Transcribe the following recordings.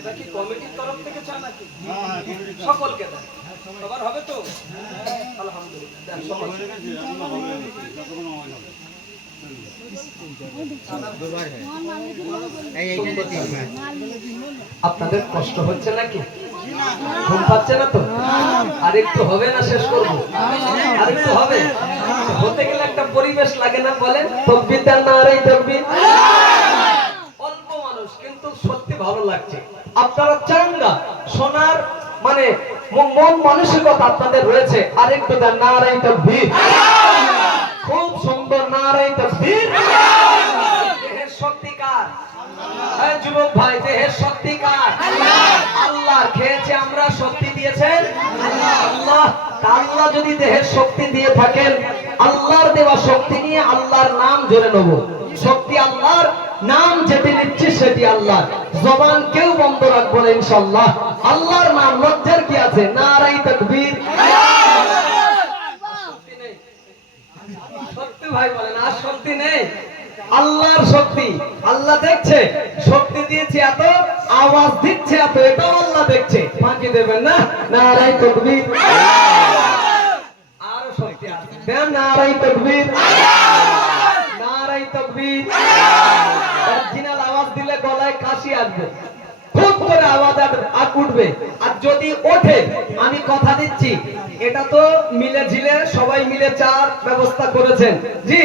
এটা কি কমিটির তরফ থেকে চা নাকি? সকলকে দেন, সবার হবে তো? আলহামদুলিল্লাহ, দেন সকলকে। আপনাদের কষ্ট হচ্ছে নাকি? ঘুম পাচ্ছে না তো? আর একটু হবে না শেষ করবো? আর একটু হবে? হতে গেলে একটা পরিবেশ লাগে না বলেন? তাকবীর দেন না? আর এই তাকবীর অল্প মানুষ কিন্তু সত্যি ভালো লাগছে। আপনারা চাঙ্গা সোনার মানে মন মানসিকতা আপনাদের রয়েছে। আর একটু দেন না? আর এই তাকবীর খুব সুন্দর। না? আর এই তাকবীর দেহের সত্যিকার যুবক ভাই, দেহের সত্যিকার আল্লাহ। খেয়েছে আমরা, শক্তি দিয়েছেন আল্লাহ। আল্লাহ যদি দেহের শক্তি দিয়ে থাকেন, আল্লাহর দেওয়া শক্তি নিয়ে আল্লাহর নাম জোরে নেব। শক্তি আল্লাহর, নাম যেটি নিচ্ছি সেটি আল্লাহ। জবান কেউ বন্ধ রাখবো না ইনশাআল্লাহ। আল্লাহর নাম, লজ্জার কি আছে? নারাই তাকবীর। সত্যি ভাই বলেন, আর শক্তি নেই? আল্লাহর শক্তি আল্লাহ দেখছে। শক্তি দিয়েছে এত, আওয়াজ দিচ্ছে এত, এটাও আল্লাহ দেখছে। ফাঁকি দেবেন না? নারাই তাকবীর। আর শক্তি আছে, দেন নারাই তাকবীর। নারাই তাকবীর। অরিজিনাল আওয়াজ দিলে গলায় কাশি আসবে, খুব করে আওয়াজ উঠবে। আর যদি ওঠে, আমি কথা দিচ্ছি, এটা তো মিলে ঝিলে সবাই মিলে চার ব্যবস্থা করেছেন জি।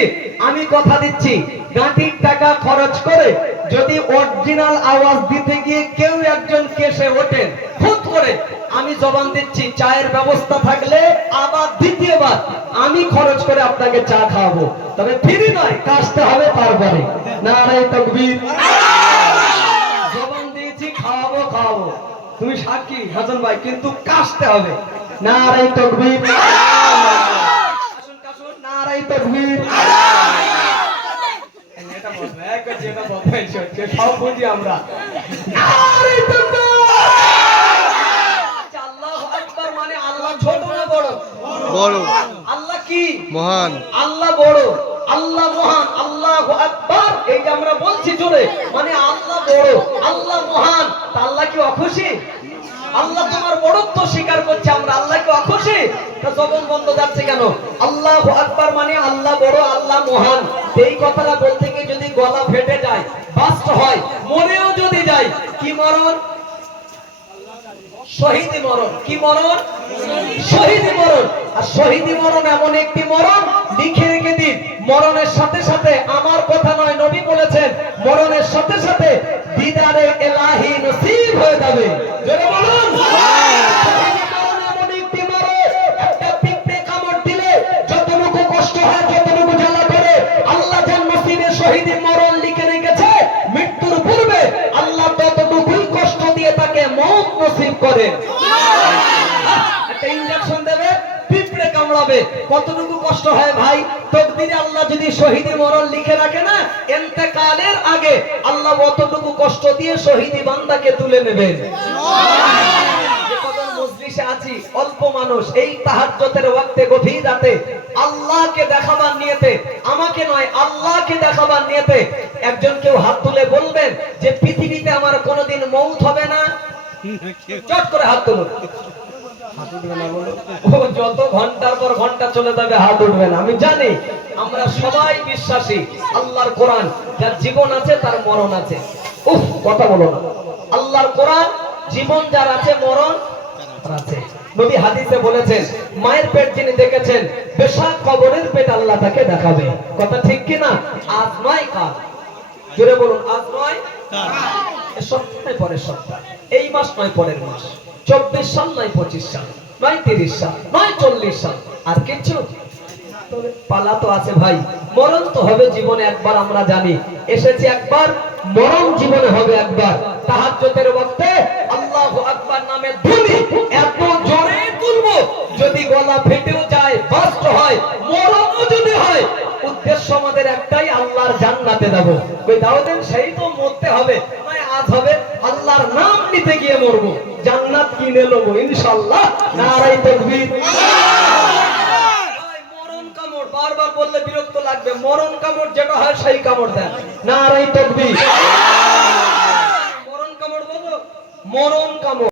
আমি কথা দিচ্ছি, গাঁটির টাকা খরচ করে যদি অরিজিনাল আওয়াজ দিতে গিয়ে কেউ একজন কেসে ওঠেন খুব করে, আমি জবান দিচ্ছি, চায়ের ব্যবস্থা থাকলে আবার দ্বিতীয়বার আমি খরচ করে আপনাকে চা খাওয়াবো। তবে ফ্রি নয়, কাশতে হবে তারপরে। নারাই তাকবীর। জবান দিয়েছি, খাওয়াবো খাওয়াবো, তুমি সাক্ষী হাসান ভাই, কিন্তু কাশতে হবে। নারাই তাকবীর। কাশুন কাশুন, নারাই তাকবীর। এটা বলবে, এটা বলবে, সব বুঝি আমরা। নারাই তাকবীর। আল্লাহু আকবার মানে আল্লাহ ছোট না বড়? বড়। আল্লাহ কি? মহান। আল্লাহ বড়, আল্লাহ মহান। আল্লাহু আকবার এই যে আমরা বলছি জোরে, মানে আল্লাহ বড়, আল্লাহ মহান। তা আল্লাহ কি অখুশি? আল্লাহ তোমার বড়ত্ব স্বীকার করছে, আমরা আল্লাহ কি অখুশি? তা জবান বন্ধ যাচ্ছে কেন? আল্লাহু আকবার মানে আল্লাহ বড়, আল্লাহ মহান। এই কথাটা বলতে গিয়ে যদি গলা ফেটে যায়, বাস্ত হয়, মরেও যদি যায়, কি মরণ? শহীদি মরণ। কি মরণ? শহীদি মরণ। আর শহীদি মরণ এমন একটি মরণ, লিখে রেখে দিন, মরণের সাথে সাথে, আমার কথা নয়, নবী বলেছেন, মরণের সাথে সাথে দিদারে ইলাহি নসিব হয়ে যাবে। জোরে বলুন। এমন একটি মরণ, একটা পিঁপড়ে কামড় দিলে যতটুকু কষ্ট হয়, যতটুকু জ্বালা করে, আল্লাহ যার নসিবে শহীদি মরণ লিখে রেখেছে। নসিব করেন। একটা ইনজেকশন দেবে, পিঁপড়ে কামড়াবে, কতটুকু কষ্ট হয় ভাই। তকদিরে আল্লাহ যদি শহীদি মরণ লিখে রাখে না, ইন্তেকালের আগে আল্লাহ অতটুকু কষ্ট দিয়ে শহীদি বান্দাকে তুলে নেবেন। মজলিসে আছি অল্প মানুষ, এই তাহাজ্জুদের ওয়াক্তে গভীর রাতে আল্লাহকে দেখাবার নিয়তে, আমাকে নয় আল্লাহকে দেখাবার নিয়তে একজন কেউ হাত তুলে বলবেন যে পৃথিবীতে আমার কোনোদিন মৌত হবে না, চট করে হাত তুলুন। হাত উঠবে না বলো, ও যত ঘন্টার পর ঘন্টা চলে যাবে হাত উঠবে না। আমি জানি আমরা সবাই বিশ্বাসী আল্লাহর কোরআন যার জীবন আছে তার মরণ আছে। উফ, কথা বলো না। আল্লাহর কোরআন জীবন যার আছে মরণ আছে। নবী হাদিসে বলেছেন মায়ের পেট যিনি দেখেছেন বেশাক কবরের পেট আল্লাহ তাকে দেখাবে। কথা ঠিক কি না? আজ নয় কাল, জোরে বলুন আজ নয় কাল। সপ্তাহে পরের সপ্তাহ, এই মাস নয় পরের মাস, 24 সাল নয় 25 সাল নয় 30 সাল নয় 40 সাল, আর কিছু তবে পালা তো আছে ভাই। মরণ তো হবে জীবনে একবার, আমরা জানি এসেছি একবার, মরণ জীবনে হবে একবার। তাহাজ্জুদের ওয়াক্তে আল্লাহু আকবার নামে ধ্বনি এত জোরে তুলবো যদি গলা ফেটেও যায়, কষ্ট হয়, মরণও যদি হয়, উদ্দেশ্য আমাদের একটাই, আল্লাহর জান্নাতে যাব। কই দাও দেন, সেই তো মরতে হবে, নয় আজ হবে আল্লাহর নাম নিতে গিয়ে মরবো, জান্নাত কিনে নেবো ইনশাআল্লাহ। নারায়ে তাকবীর। বারবার বললে বিরক্ত লাগবে, মরণ কামড় যেটা হয় সেই কামড় দেন। নারায়ে তাকবীর। মরণ কামড় বলো, মরণ কামড়।